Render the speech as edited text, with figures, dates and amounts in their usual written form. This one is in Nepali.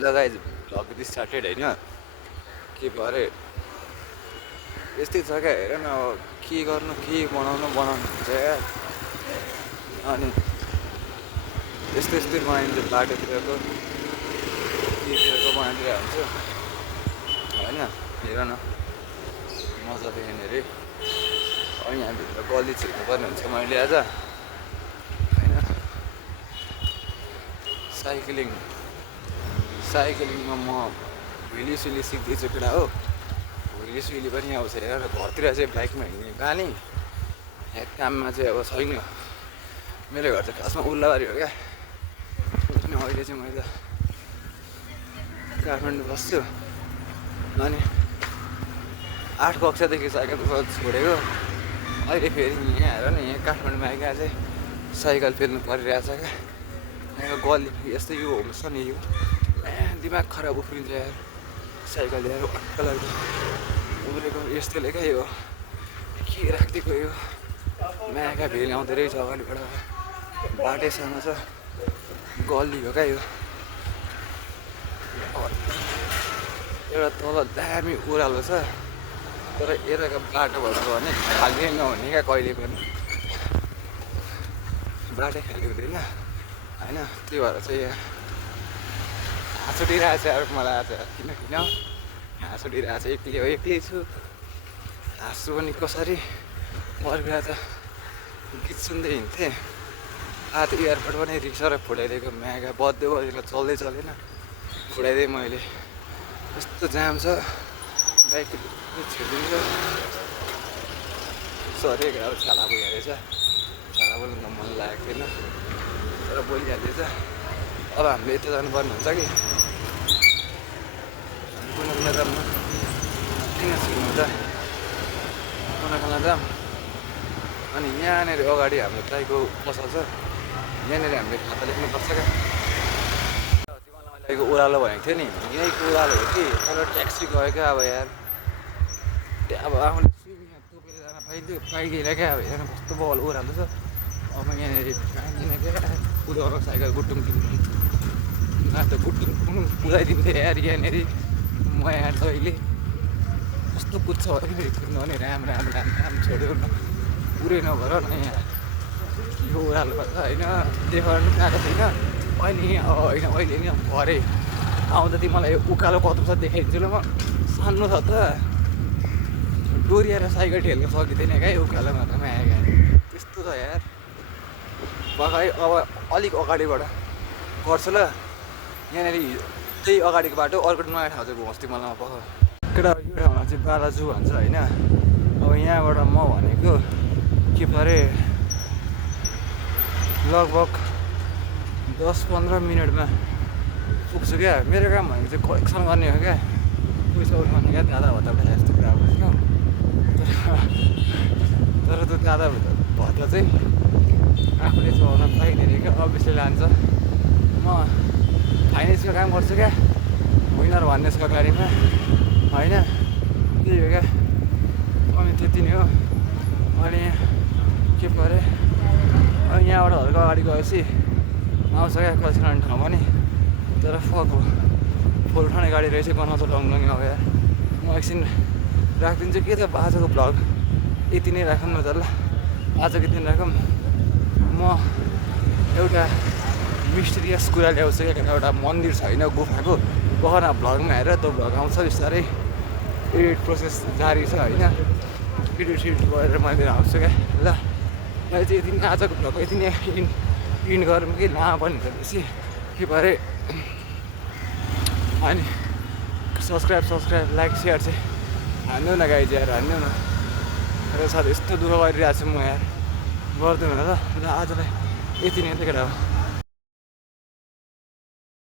ल गाइज भ्लग स्टार्टेड होइन के भयो अरे यस्तै छ क्या हेर न अब के गर्नु के बनाउनु हुन्छ यार अनि यस्तै यस्तै बनाइन्छ बाटोतिरको केतिरको बनाइदिरहेको हुन्छ होइन हेर न मजाले यहाँनिर अनि यहाँभित्र गल्ली छिर्नुपर्ने हुन्छ मैले आज होइन साइक्लिङमा म ह्विली सुइली सिक्दैछु केटा हो ह्विली सुइली पनि आउँछ हेर घरतिर चाहिँ बाइकमा हिँड्ने बानी यहाँ काममा चाहिँ अब छैन मेरो घर चाहिँ खासमा उल्लाबारी हो क्या अनि अहिले चाहिँ मैले काठमाडौँ बस्छु अनि 8 कक्षादेखि साइकल छोडेको अहिले फेरि यहाँ हेर नि यहाँ काठमाडौँमा आइकन चाहिँ साइकल फेर्नु परिरहेछ क्या यहाँको गल्ली यस्तै यो होम्स नि यो दिमाग खराब उफ्रिन्छ यार साइकल ल्याएर अट्ट लाग्छ उब्रेको यस्तोले क्या यो के राखिदिएको यो म्याका भेल आउँदो रहेछ अगाडिबाट बाटैसँग छ गल्ली हो क्या यो एउटा तल दामी उरालो छ तर यताको बाटो भयो भने खाली नहुने क्या कहिले पनि बाटै खाली हुँदैन होइन त्यही भएर चाहिँ यहाँ हाँस उठिरहेको छ यार मलाई आज किन हाँस उठिरहेको छ एक्लै छु हाँस्छु पनि कसरी पर्खिरहेको छ गीत सुन्दै हिँड्थेँ आज एयरपोर्ट पनि रिक्सा र फुटाइदिएको म्यागा बज्यो चल्दै चलेन फुटाइदिएँ मैले यस्तो जाम छ बाइक छिर्दिन्छ सरी अब छाला भइहालेछ छाला बोल्नु त मन लागेको थिएन तर बोलिहाल्दैछ अब हामीले यता जानुपर्ने हुन्छ कि कुना जाममा किन छिर्नु त कुना जाम अनि यहाँनिर अगाडि हाम्रो दाइको पसल छ यहाँनिर हामीले खाता लेख्नुपर्छ क्या तिमीलाई उरालो भनेको थियो नि यहीँको उरालो हो कि तर ट्याक्सी गयो क्या अब यार अब आफूले स्विमिङ तोपेर जान पाइदिएन क्या अब हेर कस्तो बल उरालो छ अब यहाँनिर पाइँदैन क्या कुदाउनु साइकल गुटुङ त गुटुङ कुदाइदिन्थेँ यार यहाँनिर म यहाँ अहिले कस्तो कुद्छ भने कुद्नु भने राम छोड्यो न पुरै नगर न यहाँ यो उरालो छ होइन देखाउनु गएको छैन अहिले अहिले नि भरे आउँदा तिमीलाई उकालो कस्तो छ देखाइदिन्छु ल म सानो छ त डोरिएर साइकल ठेल्न सकिँदैन क्या उकालोमा त आएका त्यस्तो छ यार भर्खरै अब अलिक अगाडिबाट गर्छु ल यहाँनिर त्यही अगाडिको बाटो अर्को नयाँ ठाउँ चाहिँ घुम्छु मलाई पख केटा यो ठाउँमा चाहिँ बालाजु भन्छ होइन अब यहाँबाट म भनेको के परे लगभग 10-15 मिनटमा पुग्छु क्या मेरो काम भनेको चाहिँ कलेक्सन गर्ने हो क्या पैसा उठाउने क्या दादा भत्ता पैसा यस्तो कुरा बुझ्नु तर त्यो दादा भत्ता चाहिँ आफूले चलाउन पाइँदैन क्या अभियसली लान्छ म फाइनेन्सको काम गर्छु क्या विनर भन्ने गाडीमा होइन त्यही हो क्या अनि त्यति नै हो अनि के परे अनि यहाँबाट हल्का अगाडि गएपछि आउँछ क्या कलेक्सन गर्ने ठाउँ पनि तर फक हो फोल उठाउने गाडी रहेछ बनाउँछ लङ अब यार म एकछिन राखिदिन्छु के त आजको भ्लग यति नै राखौँ न त ल आजको दिन राखौँ म एउटा मिस्टिरियस कुरा ल्याउँछु क्या एउटा मन्दिर छ होइन गुफाको गहन भ्लगमा हेरेर त्यो भ्लग आउँछ बिस्तारै एडिट प्रोसेस जारी छ होइन एडिट गरेर मैले आउँछु क्या ल मैले चाहिँ यति नै आजको भ्लग यति नै इन्ड गरौँ कि लामो पनि हुन्छ बेसी के परे अनि सब्सक्राइब लाइक सेयर चाहिँ हान्नु न गाइज यार हान्नु न र साथै यस्तो दुःख गरिरहेको छु म यार गर्दैन ल आजलाई यति नै केटा हो।